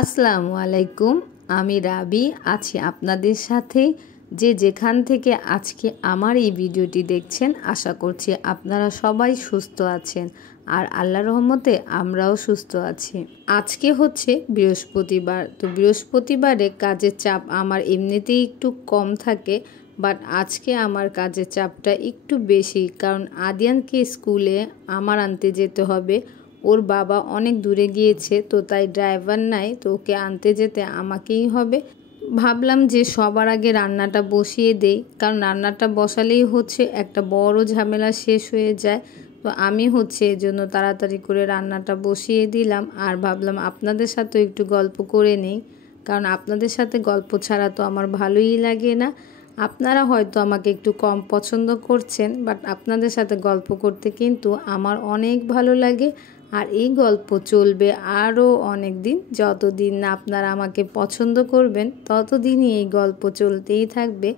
আসসালামু আলাইকুম। আমি রাবি আছি আপনাদের সাথে। যে যেখান থেকে আজকে আমার এই ভিডিওটি দেখছেন, আশা করছি আপনারা সবাই সুস্থ আছেন আর আল্লাহর রহমতে আমরাও সুস্থ আছি। আজকে হচ্ছে বৃহস্পতিবার, তো বৃহস্পতিবারে কাজের চাপ আমার এমনিতেই একটু কম থাকে, বাট আজকে আমার কাজের চাপটা একটু বেশি, কারণ আদিয়ানকে স্কুলে আমার আনতে যেতে হবে। ওর বাবা অনেক দূরে গিয়েছে, তো তাই ড্রাইভার নাই, তো ওকে আনতে যেতে আমাকেই হবে। ভাবলাম যে সবার আগে রান্নাটা বসিয়ে দেই, কারণ রান্নাটা বসালেই হচ্ছে একটা বড় ঝামেলা শেষ হয়ে যায়। তো আমি হচ্ছে এই জন্য তাড়াতাড়ি করে রান্নাটা বসিয়ে দিলাম, আর ভাবলাম আপনাদের সাথেও একটু গল্প করে নেই, কারণ আপনাদের সাথে গল্প ছাড়া তো আমার ভালোই লাগে না। আপনারা হয়তো আমাকে একটু কম পছন্দ করছেন, বাট আপনাদের সাথে গল্প করতে কিন্তু আমার অনেক ভালো লাগে। আর এই গল্প চলবে আরও অনেক দিন, যতদিন না আপনারা আমাকে পছন্দ করবেন ততদিনই এই গল্প চলতেই থাকবে।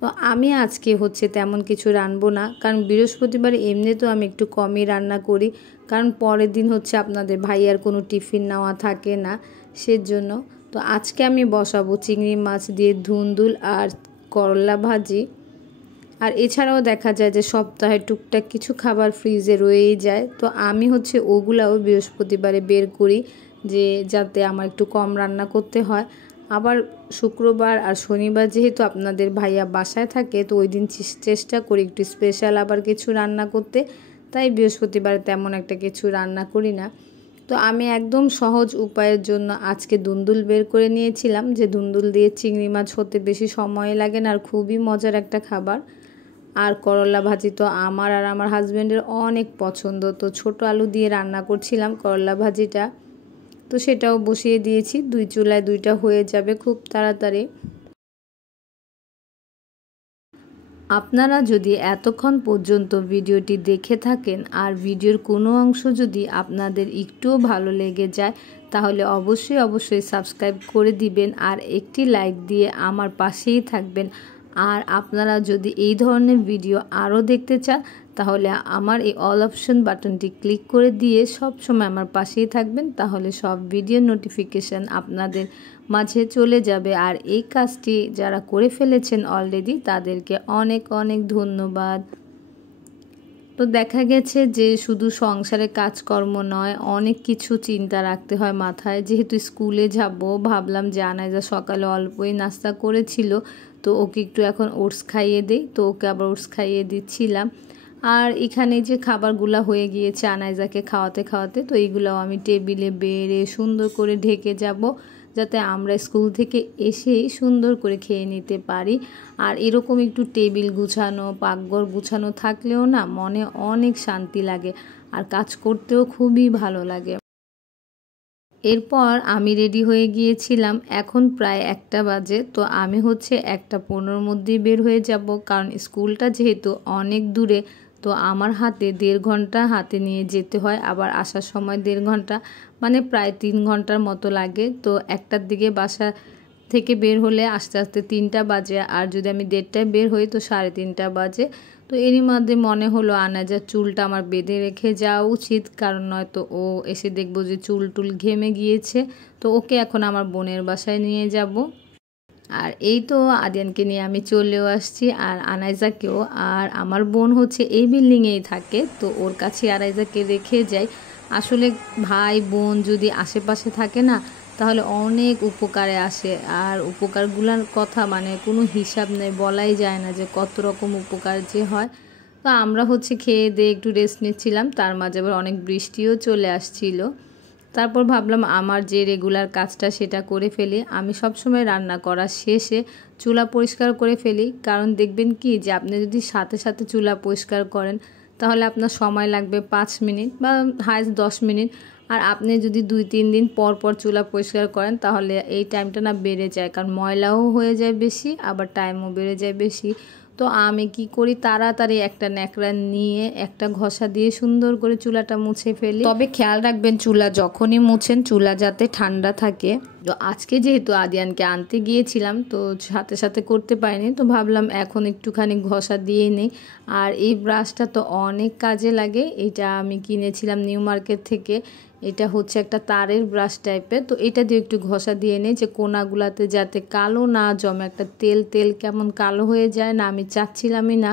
তো আমি আজকে হচ্ছে তেমন কিছু রানবো না, কারণ বৃহস্পতিবার এমনিতেও আমি একটু কমই রান্না করি, কারণ পরের দিন হচ্ছে আপনাদের ভাইয়ার কোনো টিফিন নেওয়া থাকে না, সেজন্য। তো আজকে আমি বসাবো চিংড়ি মাছ দিয়ে ধুন্দুল আর করলা ভাজি। আর এছাড়াও দেখা যায় যে সপ্তাহে টুকটাক কিছু খাবার ফ্রিজে রয়েই যায়, তো আমি হচ্ছে ওগুলাও বৃহস্পতিবারে বের করি, যে যাতে আমার একটু কম রান্না করতে হয়। আবার শুক্রবার আর শনিবার যেহেতু আপনাদের ভাইয়া বাসায় থাকে, তো ওই দিন চেষ্টা করি একটু স্পেশাল আবার কিছু রান্না করতে, তাই বৃহস্পতিবারে তেমন একটা কিছু রান্না করি না। তো আমি একদম সহজ উপায়ের জন্য আজকে ধুন্দুল বের করে নিয়েছিলাম, যে ধুন্দুল দিয়ে চিংড়ি মাছ হতে বেশি সময় লাগে না, আর খুবই মজার একটা খাবার। আর করলা ভাজি তো আমার আর আমার হাজব্যান্ডের অনেক পছন্দ, তো ছোট আলু দিয়ে রান্না করছিলাম করলা ভাজিটা, তো সেটাও বসিয়ে দিয়েছি। দুই চুলায় দুইটা হয়ে যাবে খুব তাড়াতাড়ি। আপনারা যদি এতক্ষণ পর্যন্ত ভিডিওটি দেখে থাকেন আর ভিডিওর কোনো অংশ যদি আপনাদের একটুও ভালো লেগে যায়, তাহলে অবশ্যই সাবস্ক্রাইব করে দিবেন আর একটি লাইক দিয়ে আমার পাশেই থাকবেন। আর আপনারা যদি এই ধরনের ভিডিও আরও দেখতে চান, তাহলে আমার এই অল অপশন বাটনটি ক্লিক করে দিয়ে সব সময় আমার পাশেই থাকবেন, তাহলে সব ভিডিও নোটিফিকেশান আপনাদের মাঝে চলে যাবে। আর এই কাজটি যারা করে ফেলেছেন অলরেডি, তাদেরকে অনেক অনেক ধন্যবাদ। তো দেখা গেছে যে শুধু সংসারে কাজকর্ম নয়, অনেক কিছু চিন্তা রাখতে হয় মাথায়। যেহেতু স্কুলে যাব, ভাবলাম যে আনাইজা সকালে অল্পই নাস্তা করেছিল, তো ওকে একটু এখন ওটস খাইয়ে দেই, তো ওকে আবার ওটস খাইয়ে দিচ্ছিলাম। আর এখানে যে খাবারগুলো হয়ে গিয়েছে আনাইজাকে খাওয়াতে খাওয়াতে, তো এইগুলোও আমি টেবিলে বেড়ে সুন্দর করে ঢেকে যাব, যাতে আমরা স্কুল থেকে এসেই সুন্দর করে খেয়ে নিতে পারি। আর এরকম একটু টেবিল গুছানো, পাকঘর গুছানো থাকলেও না মনে অনেক শান্তি লাগে, আর কাজ করতেও খুবই ভালো লাগে। এরপর আমি রেডি হয়ে গিয়েছিলাম, এখন প্রায় 1টা বাজে, তো আমি হচ্ছে 1:15 মধ্যেই বের হয়ে যাব, কারণ স্কুলটা যেহেতু অনেক দূরে, তো আমার হাতে 1.5 ঘন্টা হাতে নিয়ে যেতে হয়, আবার আসার সময় 1.5 ঘন্টা, মানে প্রায় 3 ঘন্টার মতো লাগে। তো 1টার দিকে বাসা থেকে বের হলে আস্তে আস্তে 3টা বাজে, আর যদি আমি 1:30টায় বের হই তো 3:30 বাজে। তো এরই মধ্যে মনে হলো আনাজার চুলটা আমার বেঁধে রেখে যাওয়া উচিত, কারণ নয়তো ও এসে দেখবো যে চুল টুল ঘেমে গিয়েছে। তো ওকে এখন আমার বোনের বাসায় নিয়ে যাব। আর এই তো আদিয়ানকে নিয়ে আমি চলেও আসছি, আর আনাইজাকেও। আর আমার বোন হচ্ছে এই বিল্ডিংয়েই থাকে, তো ওর কাছে আনাইজাকে রেখে যাই। আসলে ভাই বোন যদি আশেপাশে থাকে না, তাহলে অনেক উপকারে আসে, আর উপকারগুলোর কথা মানে কোনো হিসাব নেই, বলাই যায় না যে কত রকম উপকার যে হয়। তো আমরা হচ্ছে খেয়ে দিয়ে একটু রেস্ট নিচ্ছিলাম, তার মাঝে আবার অনেক বৃষ্টিও চলে আসছিল। তারপর ভাবলাম আমার যে রেগুলার কাজটা সেটা করে ফেলি। আমি সবসময় রান্না করার শেষে চুলা পরিষ্কার করে ফেলি, কারণ দেখবেন কি যে আপনি যদি সাথে সাথে চুলা পরিষ্কার করেন, তাহলে আপনার সময় লাগবে 5 মিনিট বা হাইস্ট 10 মিনিট। আর আপনি যদি 2-3 দিন পর পর চুলা পরিষ্কার করেন, তাহলে এই টাইমটা না বেড়ে যায়, কারণ ময়লাও হয়ে যায় বেশি, আবার টাইমও বেড়ে যায় বেশি। তো আমি কি করি, তাড়াতাড়ি একটা ন্যাকড়া নিয়ে একটা ঘষা দিয়ে সুন্দর করে চুলাটা মুছে ফেলি। তবে খেয়াল রাখবেন চুলা যখনই মুছেন, চুলা যাতে ঠান্ডা থাকে। তো আজকে যেহেতু আদিয়ানকে আনতে গিয়েছিলাম, তো সাথে সাথে করতে পারিনি, তো ভাবলাম এখন একটুখানি ঘষা দিয়ে নেই। আর এই ব্রাশটা তো অনেক কাজে লাগে, এটা আমি কিনেছিলাম নিউ মার্কেট থেকে। এটা হচ্ছে একটা তারের ব্রাশ টাইপের, তো এটা দিয়ে একটু ঘষা দিয়ে নেই যে কোনাগুলাতে যাতে কালো না জমে, একটা তেল তেল কেমন কালো হয়ে যায় না। আমি চাচ্ছিলামই না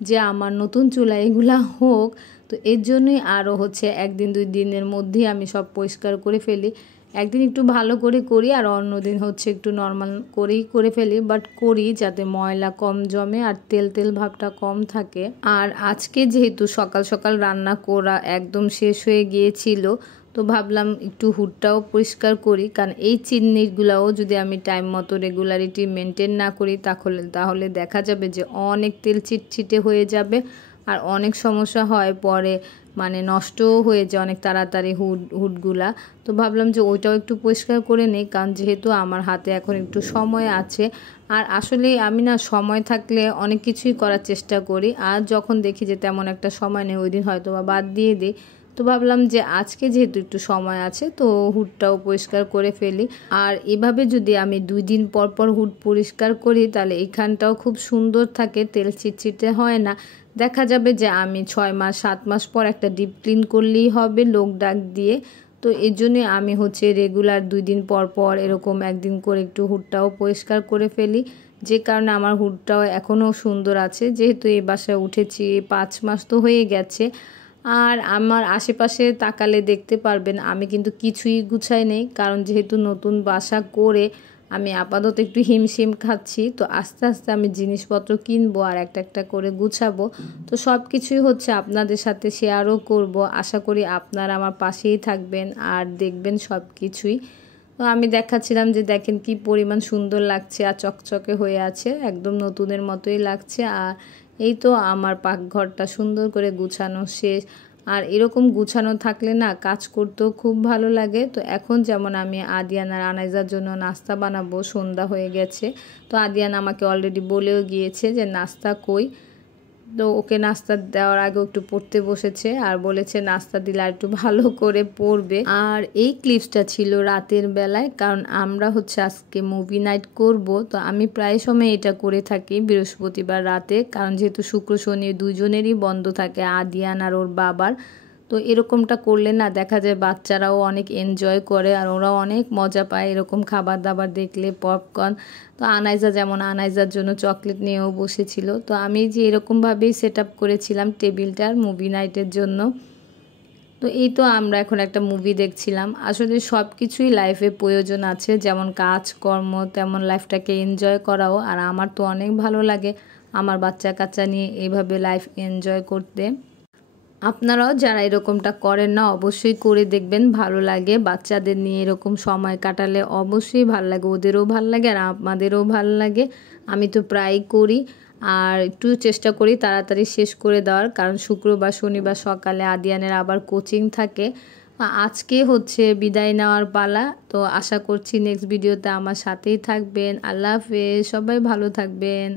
যে আমার নতুন চুলা এগুলা হোক, তো এর জন্যই আরও হচ্ছে 1-2 দিনের মধ্যেই আমি সব পরিষ্কার করে ফেলি। একদিন একটু ভালো করে করি আর অন্য দিন হচ্ছে একটু নর্মাল করেই করে ফেলি, বাট করি যাতে ময়লা কম জমে আর তেল তেল ভাবটা কম থাকে। আর আজকে যেহেতু সকাল সকাল রান্না করা একদম শেষ হয়ে গিয়েছিল, তো ভাবলাম একটু হুডটাও পরিষ্কার করি, কারণ এই চিনিগুলাও যদি আমি টাইম মতো রেগুলারিটি মেনটেন না করি তাহলে দেখা যাবে যে অনেক তেল চিটচিটে হয়ে যাবে আর অনেক সমস্যা হয় পরে, মানে নষ্টও হয়ে যায় অনেক তাড়াতাড়ি হুডগুলা। তো ভাবলাম যে ওইটাও একটু পরিষ্কার করে নিই, কারণ যেহেতু আমার হাতে এখন একটু সময় আছে। আর আসলে আমি না সময় থাকলে অনেক কিছুই করার চেষ্টা করি, আর যখন দেখি যে তেমন একটা সময় নেই ওই দিন হয়তো বা বাদ দিয়ে দিই। তো ভাবলাম যে আজকে যেহেতু একটু সময় আছে তো হুডটাও পরিষ্কার করে ফেলি। আর এভাবে যদি আমি 2 দিন পর পর হুড পরিষ্কার করি তাহলে এখানটাও খুব সুন্দর থাকে, তেল চিটচিটে হয় না। দেখা যাবে যে আমি 6 মাস 7 মাস পর একটা ডিপ ক্লিন করলেই হবে লোক ডাক দিয়ে। তো এর জন্যে আমি হচ্ছে রেগুলার 2 দিন পর পর এরকম একদিন করে একটু হুডটাও পরিষ্কার করে ফেলি, যে কারণে আমার হুডটাও এখনও সুন্দর আছে। যেহেতু এই বাসায় উঠেছি 5 মাস তো হয়ে গেছে। আর আমার আশেপাশে তাকালে দেখতে পারবেন আমি কিন্তু কিছুই গুছাই নেই, কারণ যেহেতু নতুন বাসা করে আমি আপাতত একটু হিমশিম খাচ্ছি। তো আস্তে আস্তে আমি জিনিসপত্র কিনবো আর একটা একটা করে গুছাবো। তো সব কিছুই হচ্ছে আপনাদের সাথে শেয়ারও করব। আশা করি আপনারা আমার পাশেই থাকবেন আর দেখবেন সব কিছুই। তো আমি দেখাচ্ছিলাম যে দেখেন কি পরিমাণ সুন্দর লাগছে আর চকচকে হয়ে আছে, একদম নতুনের মতোই লাগছে। আর এই তো আমার পাকঘরটা সুন্দর করে গুছানো শেষ। আর এরকম গুছানো থাকলে না কাজ করতেও খুব ভালো লাগে। তো এখন যেমন আমি আদিয়ান আর আনাইজার জন্য নাস্তা বানাবো, সন্ধ্যা হয়ে গেছে। তো আদিয়ান আমাকে অলরেডি বলেও গিয়েছে যে নাস্তা কই। তো ওকে নাস্তা দেওয়ার আগে একটু পড়তে বসেছে আর বলেছে নাস্তা দিলে আর একটু ভালো করে পড়বে। আর এই ক্লিপসটা ছিল রাতের বেলায়, কারণ আমরা হচ্ছে আজকে মুভি নাইট করব। তো আমি প্রায় সময় এটা করে থাকি বৃহস্পতিবার রাতে, কারণ যেহেতু শুক্র শনি দুজনেরই বন্ধ থাকে, আদিয়ান আর ওর বাবার। তো এরকমটা করলে না দেখা যায় বাচ্চারাও অনেক এনজয় করে আর ওরাও অনেক মজা পায় এরকম খাবার দাবার দেখলে, পপকর্ন। তো আনাইজা যেমন আনাইজার জন্য চকলেট নিয়েও বসেছিল। তো আমি যে এরকমভাবেই সেট আপ করেছিলাম টেবিলটার মুভি নাইটের জন্য। তো এই তো আমরা এখন একটা মুভি দেখছিলাম। আসলে সব কিছুই লাইফে প্রয়োজন আছে, যেমন কাজকর্ম তেমন লাইফটাকে এনজয় করাও। আর আমার তো অনেক ভালো লাগে আমার বাচ্চা কাচ্চা নিয়ে এইভাবে লাইফ এনজয় করতে। আপনারাও যারা এরকমটা করেন না অবশ্যই করে দেখবেন, ভালো লাগে। বাচ্চাদের নিয়ে এরকম সময় কাটালে অবশ্যই ভালো লাগে, ওদেরও ভালো লাগে আর আমাদেরও ভালো লাগে। আমি তো প্রায়ই করি আর একটু চেষ্টা করি তাড়াতাড়ি শেষ করে দেওয়ার, কারণ শুক্রবার শনিবার সকালে আদিয়ানের আবার কোচিং থাকে। আজকে হচ্ছে বিদায় নেওয়ার পালা। তো আশা করছি নেক্সট ভিডিওতে আমার সাথেই থাকবেন। আল্লাহ হাফেজ, সবাই ভালো থাকবেন।